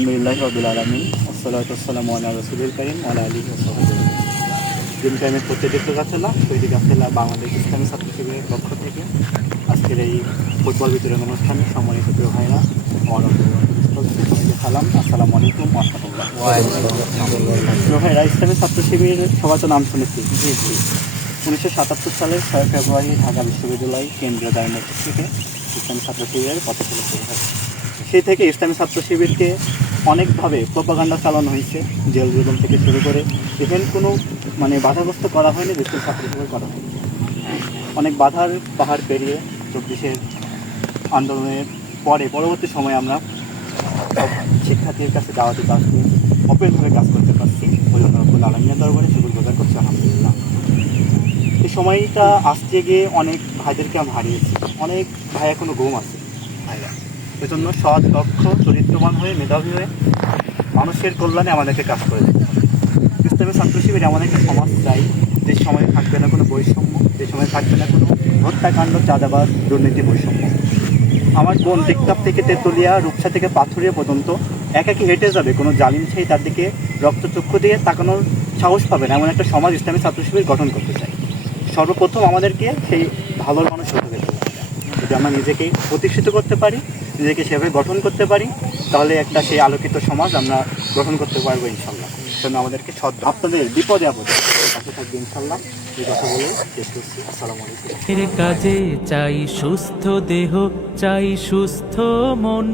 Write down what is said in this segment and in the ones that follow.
আলহামদুলিল্লাহ রাব্বিল আলামিন ওয়াসসালাতু ওয়াসসালামু আলা রাসূলিল কারীম ওয়া আলা আলিহি ওয়া সাহবিহি। দিন টাইমের প্রত্যেক গাছালা শহীদ গাছালা বাংলাদেশ ইসলামী ছাত্র শিবিরের পক্ষ থেকে আজকের এই ফুটবল বিতরণ অনুষ্ঠানে সম্মানিত প্রিয় ভাইরা সালাম, আসসালামু আলাইকুম ওয়া রাহমাতুল্লাহ। প্রিয় ভাইরা, ইসলামী ছাত্র শিবির সবাই তো নাম শুনেছি। 1977 সালের 6 ফেব্রুয়ারি ঢাকা বিশ্ববিদ্যালয় কেন্দ্রীয় দায়মূর্ত থেকে ইসলামী ছাত্র শিবিরের পথে চলে শুরু হয়। সেই থেকে ইসলামী ছাত্র শিবিরকে অনেকভাবে প্রোপাগান্ডা চালানো হয়েছে, জেল জুলুম থেকে শুরু করে ইভেন কোনো বাধাগ্রস্ত করা হয়নি, ইসলামী ছাত্র শিবির করা হয়নি। অনেক বাধার পাহাড় পেরিয়ে 24-এর আন্দোলনের পরবর্তী সময়ে আমরা শিক্ষার্থীর কাছে দাওয়াতি কাজ নিয়ে অপেরভাবে কাজ করতে পারছি। রব্বুল আলামিনের দরবারে শুকর গুজার করছি আলহামদুলিল্লাহ। এই সময়টা আসতে গিয়ে অনেক ভাইদেরকে আমি হারিয়েছি, অনেক ভাই এখনো ঘুম আছে ভাইরা। এজন্য সৎ, দক্ষ, চরিত্রবান হয়ে, মেধাবী হয়ে মানুষের কল্যাণে আমাদেরকে কাজ করে যেতে হবে। ইসলামী ছাত্র শিবির এমন একটা সমাজ চাই যে সময় থাকবে না কোনো বৈষম্য, যে সময় থাকবে না কোনো হত্যাকাণ্ড, চাঁদাবাজ, দুর্নীতি, বৈষম্য। আমার বোন টেকটাপ থেকে তেতুলিয়া, রূপসা থেকে পাথুরিয়া পর্যন্ত একাকি হেঁটে যাবে, কোনো জালিম সেই তার দিকে রক্তচক্ষু দিয়ে তাকানোর সাহস পাবে না, এমন একটা সমাজ ইসলামী ছাত্র শিবির গঠন করতে চাই। সর্বপ্রথম আমাদেরকে সেই ভালোর মানুষ হতে হবে। যদি আমরা নিজেকে প্রতিষ্ঠিত করতে পারি, নিজেকে সেভাবে গঠন করতে পারি, তাহলে একটা সেই আলোকিত সমাজ আমরা গঠন করতে পারবো ইনশাল্লাহ। সেজন্য আমাদেরকে আপনাদের বিপদে আপদে পাশে থাকবে ইনশাল্লাহ। এই কথা বলে শেষ করছি। আসসালামু আলাইকুম। এর কাজে চাই সুস্থ দেহ, চাই সুস্থ মন।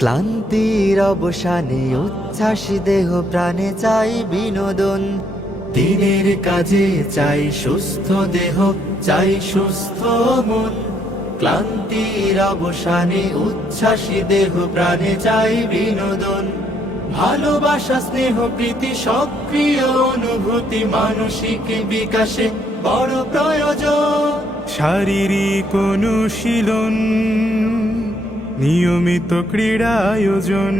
ক্লান্তির অবসানে উচ্ছ্বাস দেহ প্রাণে চাই বিনোদন। দিনের কাজে চাই সুস্থ দেহ, চাই সুস্থ মন। ক্লান্তির অবসানে উচ্ছ্বাসী দেহ প্রাণে চাই বিনোদন। ভালোবাসা, স্নেহ, প্রীতি, সক্রিয় অনুভূতি মানসিক বিকাশে বড় প্রয়োজন। শারীরিক অনুশীলন, নিয়মিত ক্রীড়া আয়োজন।